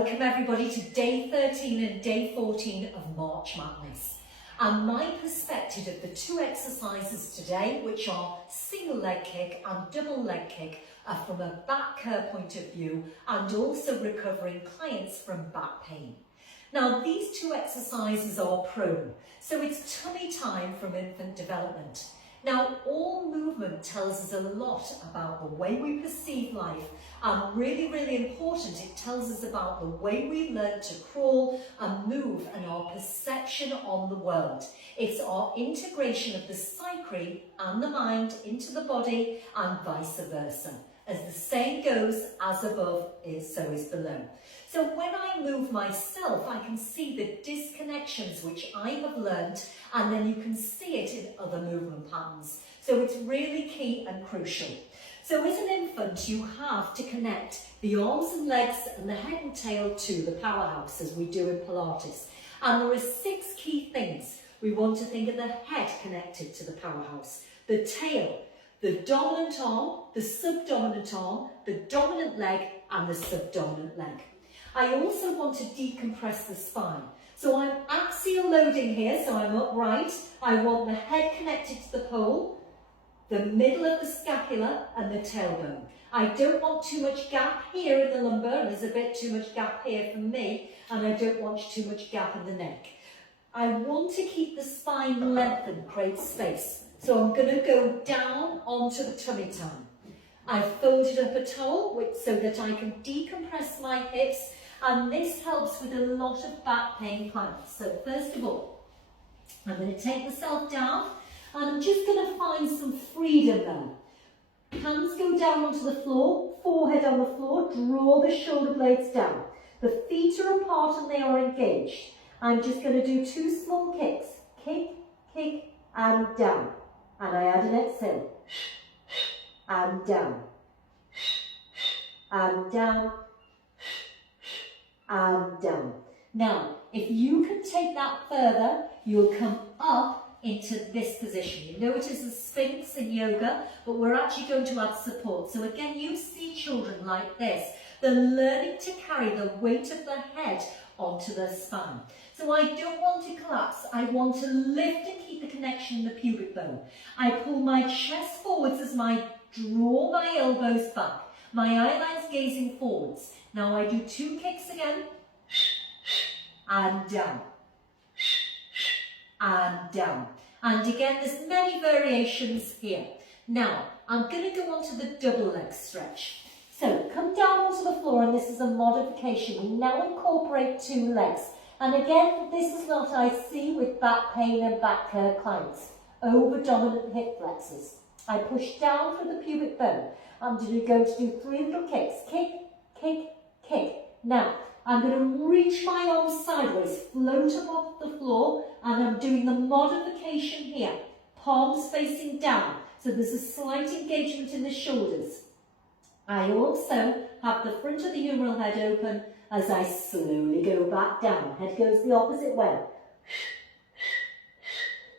Welcome everybody to day 13 and day 14 of March Madness. And my perspective of the two exercises today, which are single leg kick and double leg kick, are from a back care point of view and also recovering clients from back pain. Now these two exercises are prone, so it's tummy time from infant development. Now all movement tells us a lot about the way we perceive life, and really important, it tells us about the way we learn to crawl and move and our perception on the world. It's our integration of the psyche and the mind into the body and vice versa. As the saying goes, as above so is below. So when I move myself, I can see the disconnections which I have learnt, and then you can see it in other movement patterns. So it's really key and crucial. So as an infant, you have to connect the arms and legs and the head and tail to the powerhouse, as we do in Pilates. And there are 6 key things. We want to think of the head connected to the powerhouse, the tail, the dominant arm, the subdominant arm, the dominant leg and the subdominant leg. I also want to decompress the spine. So I'm axial loading here, so I'm upright. I want the head connected to the pole, the middle of the scapula and the tailbone. I don't want too much gap here in the lumbar, and there's a bit too much gap here for me, and I don't want too much gap in the neck. I want to keep the spine lengthened, create space. So I'm going to go down onto the tummy time. I've folded up a towel so that I can decompress my hips, and this helps with a lot of back pain clients. So first of all, I'm going to take myself down, and I'm just going to find some freedom there. Hands go down onto the floor, forehead on the floor, draw the shoulder blades down. The feet are apart and they are engaged. I'm just going to do 2 small kicks. Kick, kick, and down. And I add an exhale. And down. And down. And down. Now, if you can take that further, you'll come up into this position. You know it is a Sphinx in yoga, but we're actually going to add support. So again, you see children like this. They're learning to carry the weight of the head onto their spine. So I don't want to collapse. I want to lift and keep the connection in the pubic bone. I pull my chest forwards as I draw my elbows back. My eye line's gazing forwards. Now I do 2 kicks again. And down. And down. And again, there's many variations here. Now, I'm going to go on to the double leg stretch. So, come down onto the floor, and this is a modification. We now incorporate 2 legs. And again, this is what I see with back pain and back care clients. Over dominant hip flexors. I push down through the pubic bone. I'm going to do 3 little kicks. Kick, kick, kick. Now, I'm going to reach my arms sideways, float above the floor, and I'm doing the modification here. Palms facing down, so there's a slight engagement in the shoulders. I also have the front of the humeral head open as I slowly go back down. Head goes the opposite way.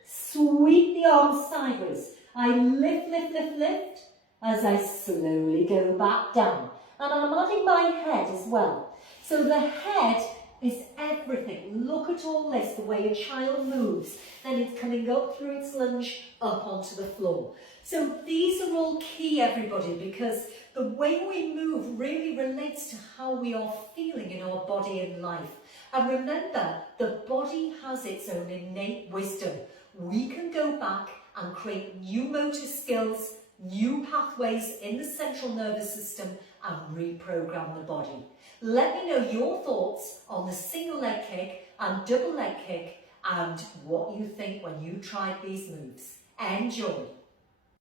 Sweep the arms sideways. I lift, lift, lift, lift as I slowly go back down. And I'm adding my head as well. So the head is everything. Look at all this, the way a child moves. Then it's coming up through its lunge, up onto the floor. So these are all key, everybody, because the way we move really relates to how we are feeling in our body and life. And remember, the body has its own innate wisdom. We can go back and create new motor skills, new pathways in the central nervous system, and reprogram the body. Let me know your thoughts on the single leg kick and double leg kick and what you think when you tried these moves. Enjoy!